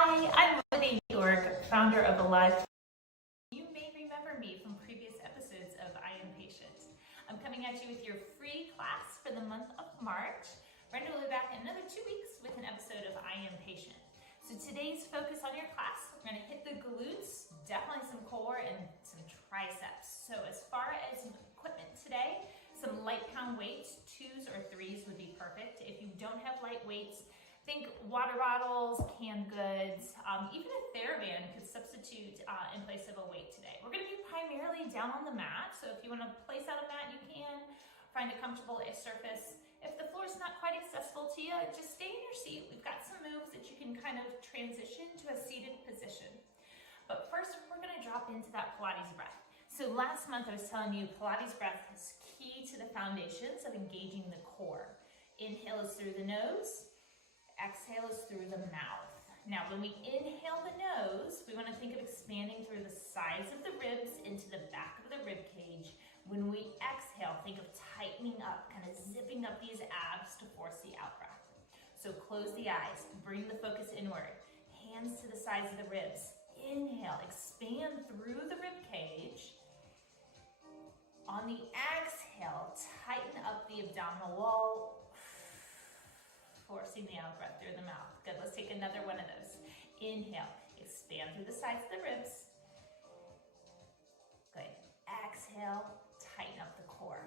Hi, I'm Libbey York, founder of Alive. You may remember me from previous episodes of I Am Patient. I'm coming at you with your free class for the month of March. Brenda will be back in another 2 weeks with an episode of I Am Patient. So today's focus on your class, we're going to hit the glutes, definitely some core and some triceps. So as far as equipment today, some light pound weights, 2s or 3s would be perfect. If you don't have light weights, think water bottles, canned goods, even a TheraBand could substitute in place of a weight today. We're going to be primarily down on the mat, so if you want to place out a mat, you can. Find a comfortable surface. If the floor is not quite accessible to you, just stay in your seat. We've got some moves that you can kind of transition to a seated position. But first, we're going to drop into that Pilates breath. So last month I was telling you Pilates breath is key to the foundations of engaging the core. Inhale is through the nose. Exhale is through the mouth. Now, when we inhale the nose, we want to think of expanding through the sides of the ribs into the back of the rib cage. When we exhale, think of tightening up, kind of zipping up these abs to force the out breath. So close the eyes, bring the focus inward. Hands to the sides of the ribs. Inhale, expand through the rib cage. On the exhale, tighten up the abdominal wall, forcing the out breath through the mouth. Good, let's take another one of those. Inhale, expand through the sides of the ribs. Good, exhale, tighten up the core.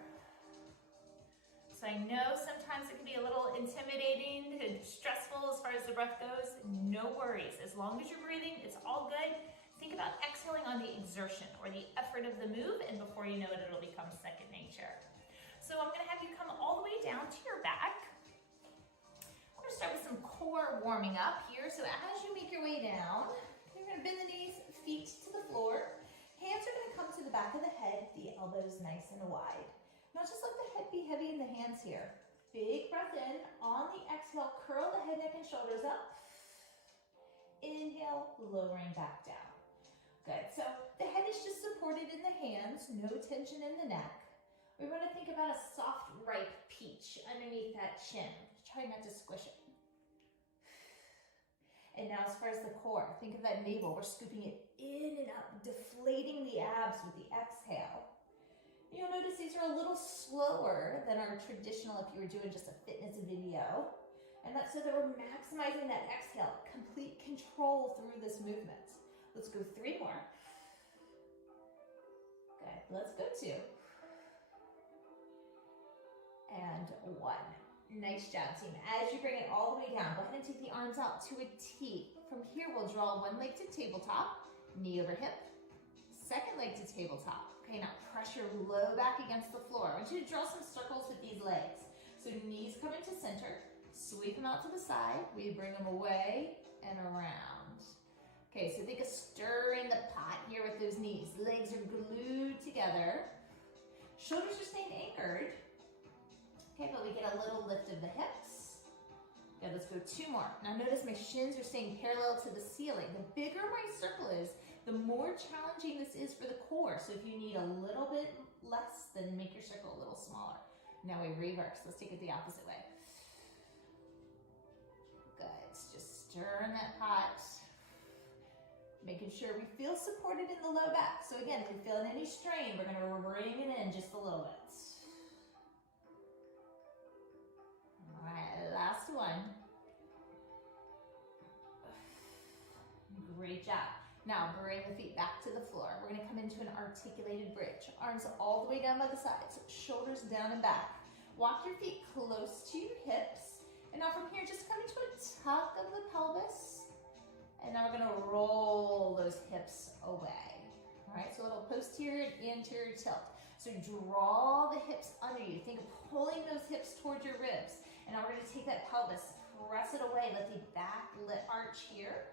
So I know sometimes it can be a little intimidating and stressful as far as the breath goes. No worries, as long as you're breathing, it's all good. Think about exhaling on the exertion or the effort of the move, and before you know it, it'll become second nature. So I'm gonna have you come all the way down to your back. We're gonna start with some core warming up here. So as you make your way down, you're gonna bend the knees, feet to the floor. Hands are gonna come to the back of the head, the elbows nice and wide. Now just let the head be heavy in the hands here. Big breath in. On the exhale, curl the head, neck, and shoulders up. Inhale, lowering back down. Good, so the head is just supported in the hands, no tension in the neck. We want to think about a soft, ripe peach underneath that chin. Try not to squish it. And now as far as the core, think of that navel. We're scooping it in and up, deflating the abs with the exhale. You'll notice these are a little slower than our traditional if you were doing just a fitness video. And that's so that we're maximizing that exhale, complete control through this movement. Let's go 3 more. Good, let's go 2. And 1. Nice job, team. As you bring it all the way down, go ahead and take the arms out to a T. From here, we'll draw one leg to tabletop, knee over hip, second leg to tabletop. Okay, now pressure low back against the floor. I want you to draw some circles with these legs. So knees come into center, sweep them out to the side. We bring them away and around. Okay, so think of stirring the pot here with those knees. Legs are glued together. Shoulders are staying anchored. Okay, but we get a little lift of the hips. Okay, let's go 2 more. Now notice my shins are staying parallel to the ceiling. The bigger my circle is, the more challenging this is for the core. So if you need a little bit less, then make your circle a little smaller. Now we reverse. Let's take it the opposite way. Good, just stirring that pot. Making sure we feel supported in the low back. So again, if you're feeling any strain, we're gonna bring it in just a little bit. All right, last one. Great job. Now bring the feet back to the floor. We're gonna come into an articulated bridge. Arms all the way down by the sides, shoulders down and back. Walk your feet close to your hips. And now from here, just come into a tuck of the pelvis. And now we're gonna roll those hips away. All right, so a little posterior and anterior tilt. So draw the hips under you. Think of pulling those hips towards your ribs. And now we're gonna take that pelvis, press it away, let the back arch here.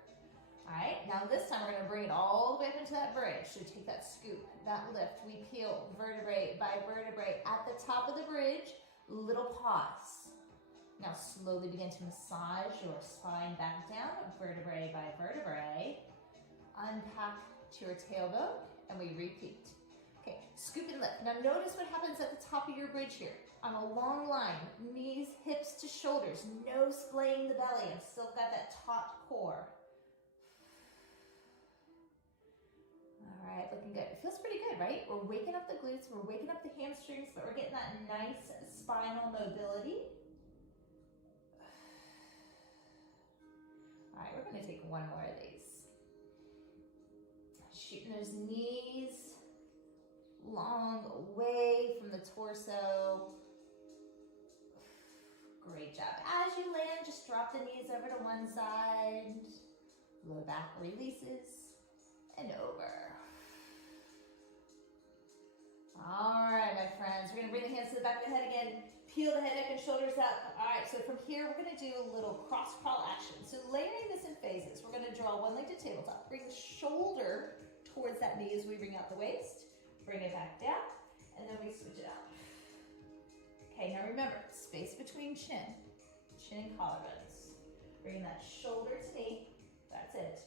All right, now this time we're gonna bring it all the way up into that bridge. So take that scoop, that lift. We peel vertebrae by vertebrae. At the top of the bridge, little pause. Now slowly begin to massage your spine back down, vertebrae by vertebrae. Unpack to your tailbone, and we repeat. Okay, scoop and lift. Now notice what happens at the top of your bridge here. On a long line, knees, hips to shoulders, no splaying the belly, and still got that taut core. good, right? We're waking up the glutes, we're waking up the hamstrings, but we're getting that nice spinal mobility. All right, we're gonna take one more of these. Shooting those knees long away from the torso. Great job. As you land, just drop the knees over to one side. Low back releases and over. All right, my friends, we're gonna bring the hands to the back of the head again. Peel the head, neck, and shoulders up. All right, so from here, we're gonna do a little cross crawl action. So layering this in phases, we're gonna draw one leg to tabletop. Bring the shoulder towards that knee as we bring out the waist. Bring it back down, and then we switch it out. Okay, now remember, space between chin and collarbones. Bringing that shoulder to knee, that's it.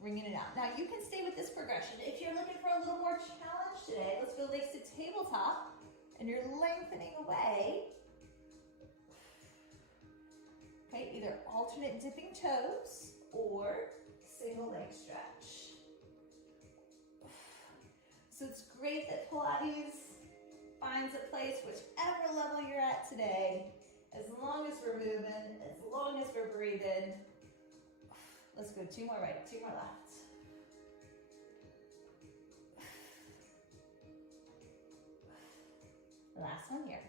Bringing it out. Now you can stay with this progression. If you're looking for a little more challenge today, let's go legs to tabletop, and you're lengthening away. Okay, either alternate dipping toes or single leg stretch. So it's great that Pilates finds a place, whichever level you're at today, as long as we're moving, as long as we're breathing. Let's go, 2 more right, 2 more left. Last one here.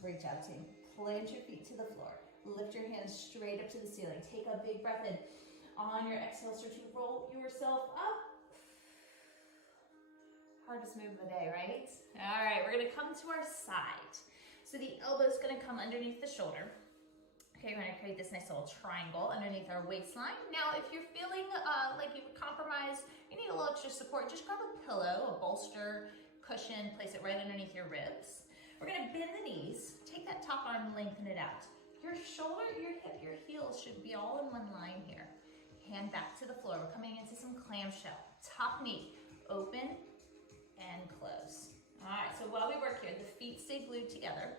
Great job, team. Plant your feet to the floor. Lift your hands straight up to the ceiling. Take a big breath in. On your exhale, start to roll yourself up. Hardest move of the day, right? All right, we're gonna come to our side. So the elbow's gonna come underneath the shoulder. Okay, we're gonna create this nice little triangle underneath our waistline. Now, if you're feeling like you've compromised, you need a little extra support, just grab a pillow, a bolster, cushion, place it right underneath your ribs. We're gonna bend the knees, take that top arm, lengthen it out. Your shoulder, your hip, your heels should be all in one line here. Hand back to the floor. We're coming into some clamshell. Top knee, open and close. All right, so while we work here, the feet stay glued together.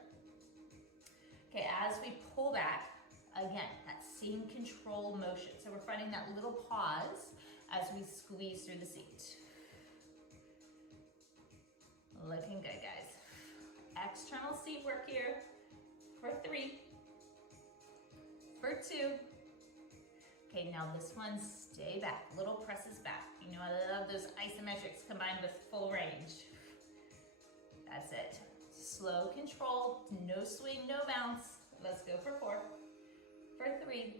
Okay, as we pull back, again, that same control motion. So we're finding that little pause as we squeeze through the seat. Looking good, guys. External seat work here for 3, for 2. Okay, now this one, stay back, little presses back. You know, I love those isometrics combined with full range. That's it. Slow control, no swing, no bounce. Let's go for 4, for 3,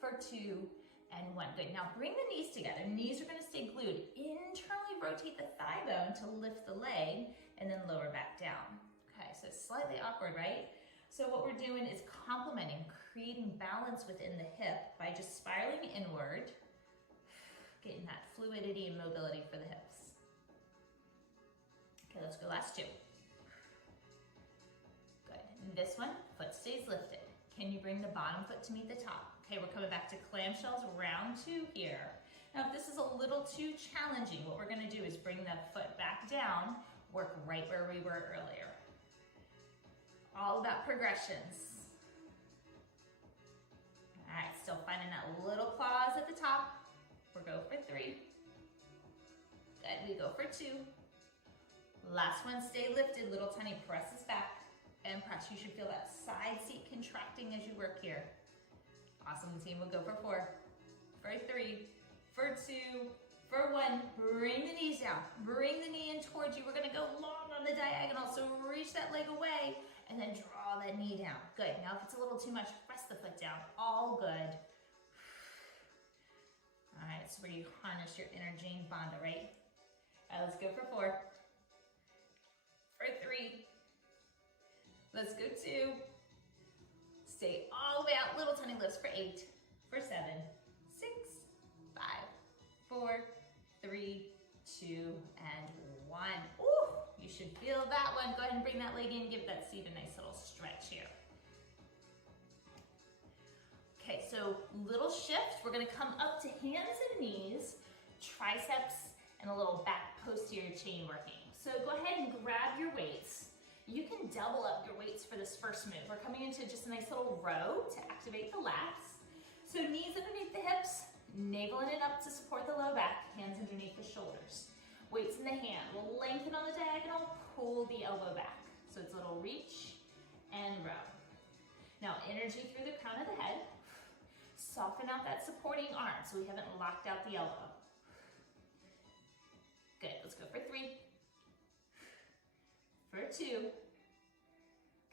for 2, and 1. Good, now bring the knees together. Knees are gonna stay glued. Internally rotate the thigh bone to lift the leg and then lower back down. Okay, so it's slightly awkward, right? So what we're doing is complementing, creating balance within the hip by just spiraling inward, getting that fluidity and mobility for the hips. Okay, let's go last 2. Good, and this one, foot stays lifted. Can you bring the bottom foot to meet the top? Okay, we're coming back to clamshells, round 2 here. Now if this is a little too challenging, what we're gonna do is bring the foot back down, work right where we were earlier. All about progressions. All right, still finding that little pause at the top. We'll go for 3. Good, we go for 2. Last one, stay lifted, little tiny presses back and press. You should feel that side seat contracting as you work here. Awesome, team, we'll go for 4, for 3, for 2, for 1. Bring the knees down, bring the knee in towards you. We're gonna go long on the diagonal, so reach that leg away and then draw that knee down. Good, now if it's a little too much, press the foot down, all good. All right, so where you harness your inner Jane Fonda, right? All right, let's go for 4, for 3, let's go 2, stay all the way out, little tiny lifts for 8, for 7, 6, 5, 4, 3, 2, and 1. Ooh, you should feel that one. Go ahead and bring that leg in, give that seat a nice little stretch here. Okay, so little shift. We're gonna come up to hands and knees, triceps, and a little back posterior chain working. So go ahead and grab your weights. You can double up your weights for this first move. We're coming into just a nice little row to activate the lats. So knees underneath the hips, naveling it up to support the low back, hands underneath the shoulders. Weights in the hand. We'll lengthen on the diagonal, pull the elbow back. So it's a little reach and row. Now energy through the crown of the head. Soften out that supporting arm so we haven't locked out the elbow. Good, let's go for 3. For 2.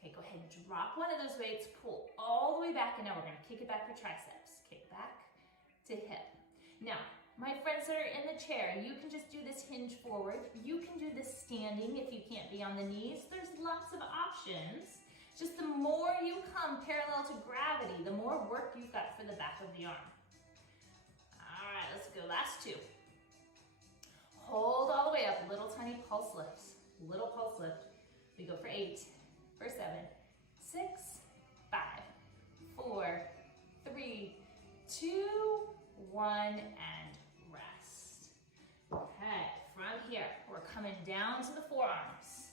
Okay, go ahead and drop one of those weights, pull all the way back, and now we're gonna kick it back for triceps. Kick back to hip. Now, my friends that are in the chair, you can just do this hinge forward. You can do this standing if you can't be on the knees. There's lots of options. Just the more you come parallel to gravity, the more work you've got for the back of the arm. All right, let's go, last 2. Hold all the way up, little tiny pulse lifts. Little pulse lift. We go for 8, for 7, 6, 5, 4, 3, 2, 1, and rest. Okay, from here, we're coming down to the forearms,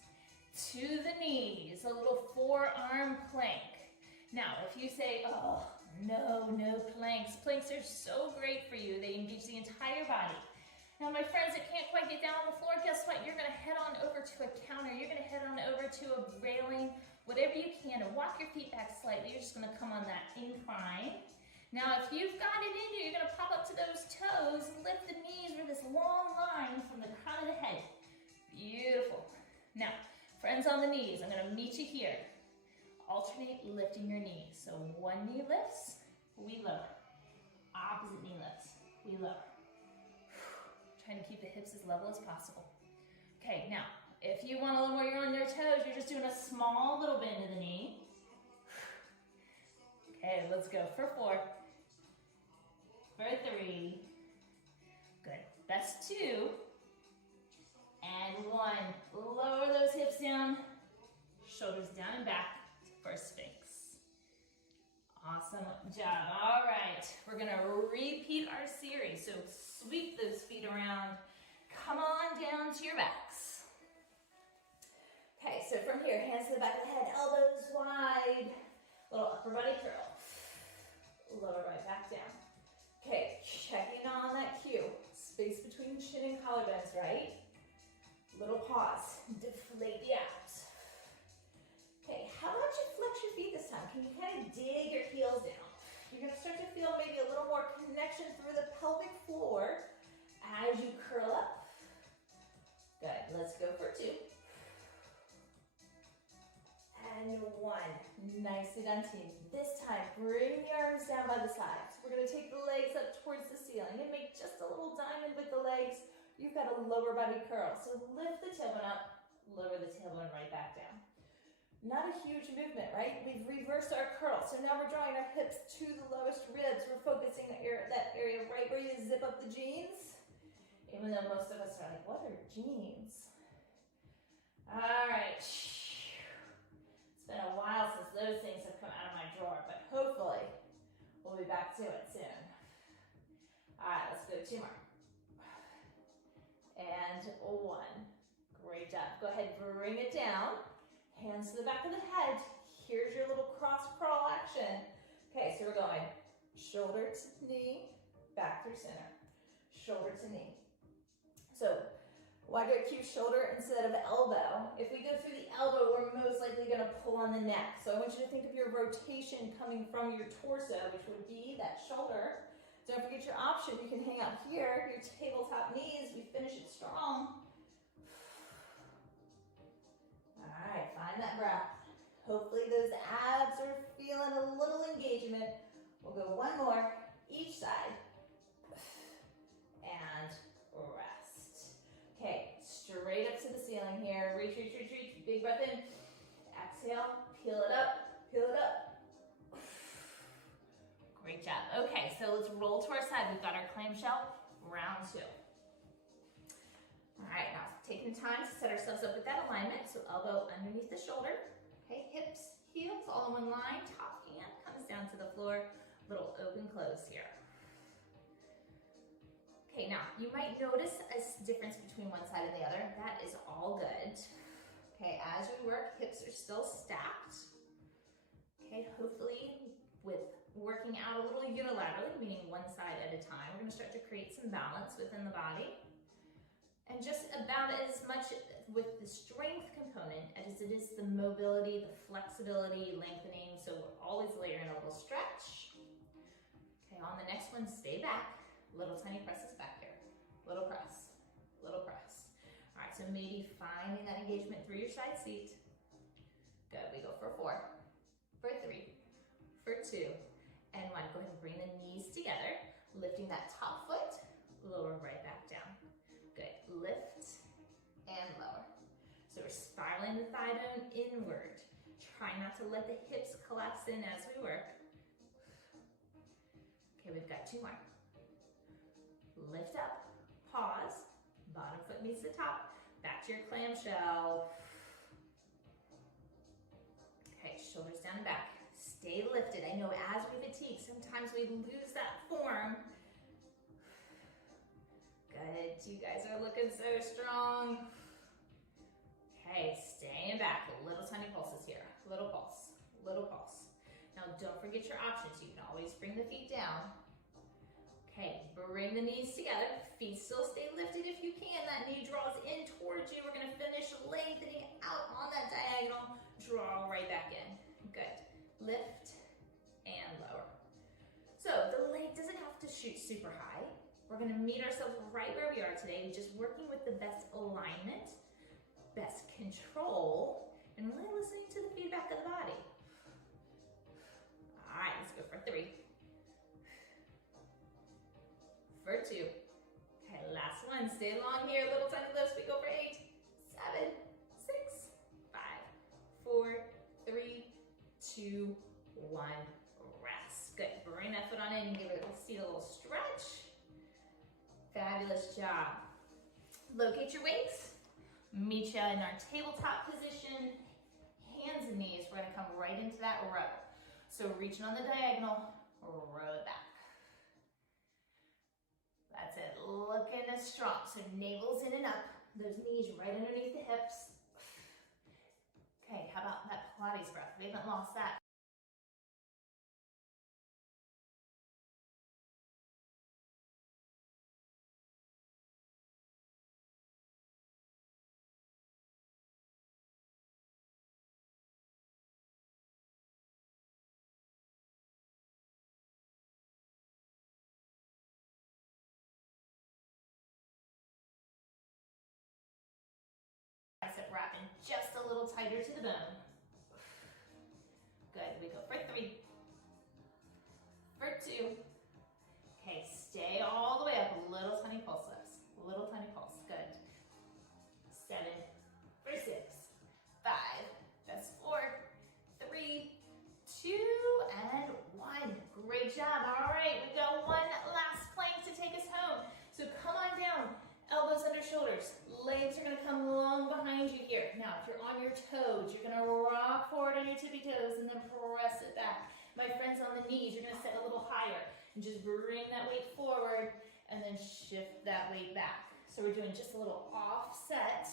to the knees, a little forearm plank. Now, if you say, oh, no planks. Planks are so great for you. They engage the entire body. Now, my friends that can't quite get down on the floor, guess what? You're gonna head on over to a counter. You're gonna head on over to a railing, whatever you can, and walk your feet back slightly. You're just gonna come on that incline. Now, if you've got it in you, you're gonna pop up to those toes, lift the knees with this long line from the crown of the head. Beautiful. Now, friends on the knees, I'm gonna meet you here. Alternate lifting your knees. So one knee lifts, we lower. Opposite knee lifts, we lower. Trying to keep the hips as level as possible. Okay, now, if you want a little more, you're on your toes, you're just doing a small little bend of the knee. Okay, let's go for 4, for 3, good, that's 2, and 1. Lower those hips down, shoulders down and back for Sphinx. Awesome job. All right, we're gonna repeat our series. So sweep those feet around, come on down to your backs. Okay, so from here, hands to the back of the head, elbows wide, little upper body curl. Lower right back down. Okay, checking on that cue. Space between chin and collarbones, right? Little pause, deflate the abs. Okay, how about you flex your feet this time? Can you kind of dig your heels down? You're gonna start to feel maybe a little more connection through the pelvic floor as you curl up. Good, let's go for 2. And 1, nicely done team. This time, bring the arms down by the sides. We're gonna take the legs up towards the ceiling and make just a little diamond with the legs. You've got a lower body curl. So lift the tailbone up, lower the tailbone right back down. Not a huge movement, right? We've reversed our curl. So now we're drawing our hips to the lowest ribs. We're focusing that area right where you zip up the jeans. Even though most of us are like, what are jeans? All right. It's been a while since those things have come out of my drawer, but hopefully we'll be back to it soon. All right, let's go 2 more. And 1. Great job. Go ahead, bring it down. Hands to the back of the head. Here's your little cross crawl action. Okay, so we're going shoulder to knee, back through center. Shoulder to knee. So why do I cue shoulder instead of elbow? If we go through the elbow, we're most likely going to pull on the neck. So I want you to think of your rotation coming from your torso, which would be that shoulder. Don't forget your option. You can hang out here, your tabletop knees. We finish it strong. All right, find that breath. Hopefully those abs are feeling a little engagement. We'll go 1 more, each side. And rest. Okay, straight up to the ceiling here. Reach, reach, reach, reach. Big breath in. Exhale, peel it up, peel it up. Great job. Okay, so let's roll to our side. We've got our clamshell, round 2. All right, now taking time to set ourselves up with that alignment. So elbow underneath the shoulder. Okay, hips, heels all in one line. Top hand comes down to the floor. Little open close here. Okay, now you might notice a difference between one side and the other. That is all good. Okay, as we work, hips are still stacked. Okay, hopefully with working out a little unilaterally, meaning one side at a time, we're gonna start to create some balance within the body. And just about as much with the strength component as it is the mobility, the flexibility, lengthening. So we're always layering a little stretch. Okay, on the next one, stay back. Little tiny presses back here. Little press, little press. All right, so maybe finding that engagement through your side seat. Good, we go for 4, for 3, for 2, and 1. Go ahead and bring the knees together, lifting that top foot, lower right back down. Good, lift and lower. So we're spiraling the thigh bone inward. Try not to let the hips collapse in as we work. Okay, we've got 2 more. Lift up, pause, bottom foot meets the top, back to your clamshell. Okay, shoulders down and back. Stay lifted. I know as we fatigue, sometimes we lose that form. Good, you guys are looking so strong. Okay, staying back, little tiny pulses here. Little pulse, little pulse. Now don't forget your options. You can always bring the feet down. Okay, bring the knees together. Feet still stay lifted if you can. That knee draws in towards you. We're gonna finish lengthening out on that diagonal. Draw right back in. Good. Lift and lower. So the leg doesn't have to shoot super high. We're gonna meet ourselves right where we are today, just working with the best alignment, best control, and really listening to the feedback of the body. All right, let's go for 3. For 2. Okay, last one. Stay long here. Little tiny lifts. We go for 8, 7, 6, 5, 4, 3, 2, 1. Rest. Good. Bring that foot on in and give it a little stretch. Fabulous job. Locate your weights. Meet you in our tabletop position. Hands and knees. We're going to come right into that row. So reaching on the diagonal, row it back. That's it, looking as strong. So navel's in and up, those knees right underneath the hips. Okay, how about that Pilates breath? We haven't lost that. Tricep wrapping just a little tighter to the bone. Good, we go for 3, for 2. Okay, stay all the way up, little tiny pulse ups, little tiny pulse, good. 7, for 6, 5, that's 4, 3, 2, and 1. Great job, all right, we've got one last plank to take us home. So come on down. Elbows under shoulders. Legs are gonna come long behind you here. Now, if you're on your toes, you're gonna rock forward on your tippy toes and then press it back. My friends on the knees, you're gonna set a little higher and just bring that weight forward and then shift that weight back. So we're doing just a little offset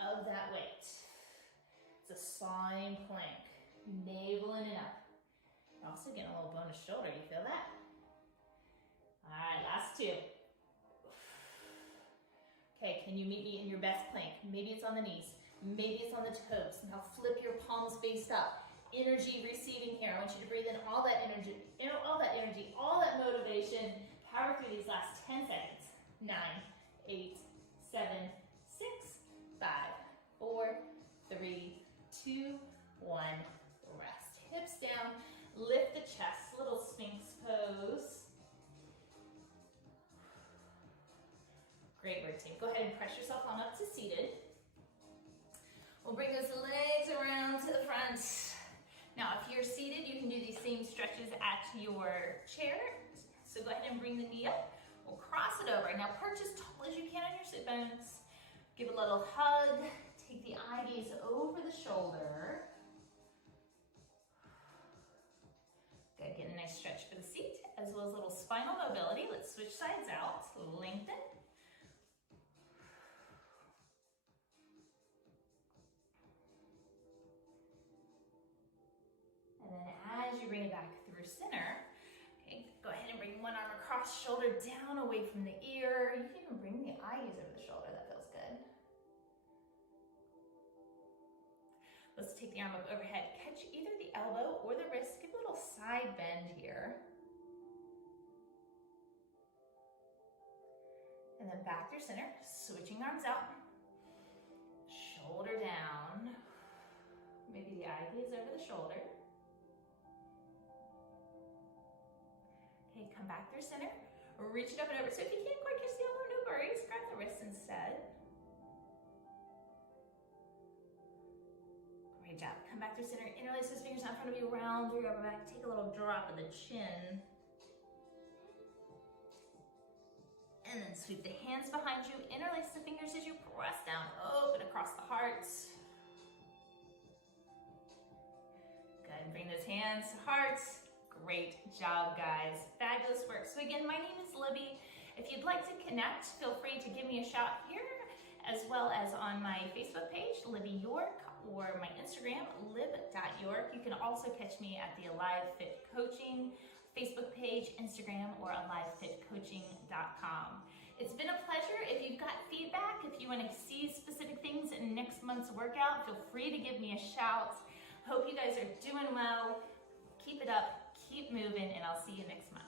of that weight. It's a sawing plank. Navel in and up. You're also getting a little bonus shoulder, you feel that? All right, last 2. Okay, can you meet me in your best plank? Maybe it's on the knees, maybe it's on the toes. Now flip your palms face up. Energy receiving here. I want you to breathe in all that energy, all that motivation. Power through these last 10 seconds. 9, 8, 7, 6, 5, 4, 3, 2, 1. Rest. Hips down, lift the chest, little Sphinx pose. Great work, team. Go ahead and press yourself on up to seated. We'll bring those legs around to the front. Now, if you're seated, you can do these same stretches at your chair. So go ahead and bring the knee up. We'll cross it over. Now, perch as tall as you can on your sit bones. Give a little hug. Take the eye gaze over the shoulder. Good, get a nice stretch for the seat, as well as a little spinal mobility. Let's switch sides out. Lengthen. And then as you bring it back through center, okay, go ahead and bring one arm across, shoulder down away from the ear. You can even bring the eye gaze over the shoulder. That the arm up overhead. Catch either the elbow or the wrist. Give a little side bend here. And then back through center, switching arms out. Shoulder down. Maybe the eye gaze over the shoulder. Okay, come back through center. Reach it up and over. So if you can't quite catch the elbow, no worries. Grab the wrist instead. Great job. Come back through center. Interlace those fingers out in front of you. Round through your upper back. Take a little drop of the chin. And then sweep the hands behind you. Interlace the fingers as you press down. Open across the heart. Good. Bring those hands to heart. Great job, guys. Fabulous work. So again, my name is Libby. If you'd like to connect, feel free to give me a shout here, as well as on my Facebook page, Libbey York, or my Instagram, lib.york. You can also catch me at the Alive Fit Coaching Facebook page, Instagram, or alivefitcoaching.com. It's been a pleasure. If you've got feedback, if you want to see specific things in next month's workout, feel free to give me a shout. Hope you guys are doing well. Keep it up, keep moving, and I'll see you next month.